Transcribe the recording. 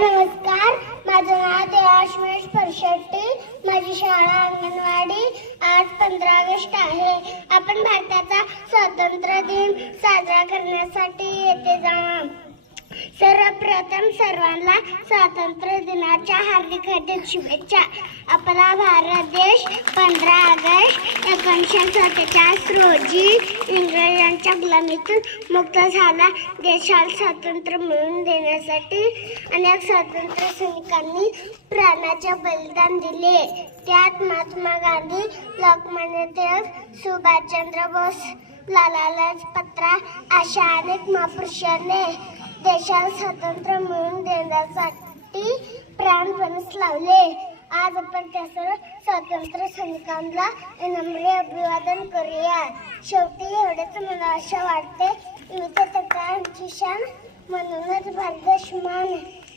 नमस्कार. माझं नाव देवाशिष परशेट्टी. माझी शाळा अंगणवाडी. आज 15 ऑगस्ट आहे. आपण भारताचा स्वातंत्र्य दिन साजरा करण्यासाठी येथे जाऊ. सर्वप्रथम सर्वांना स्वातंत्र्य दिनाच्या हार्दिक शुभेच्छा. आपला भारत देश 15 ऑगस्ट 1947 रोजी इंग्रजांच्या गुलामीतून मुक्त झाला. देशाला स्वातंत्र्य मिळवून देण्यासाठी अनेक स्वातंत्र्य सैनिकांनी प्राणाचे बलिदान दिले. त्यात महात्मा गांधी, लोकमान्य टिळक, सुभाषचंद्र बोस, लाला लजपत राय अशा अनेक महापुरुषांनी देशाला स्वातंत्र्य मिळवून देण्यासाठी प्राणपणच लावले. आज आपण त्या सर्व स्वातंत्र्य सैनिकांना विनम्र अभिवादन करूया. शेवटी एवढेच मला असं वाटते, विविधता आमची शान, म्हणूनच भारत देश महान आहे.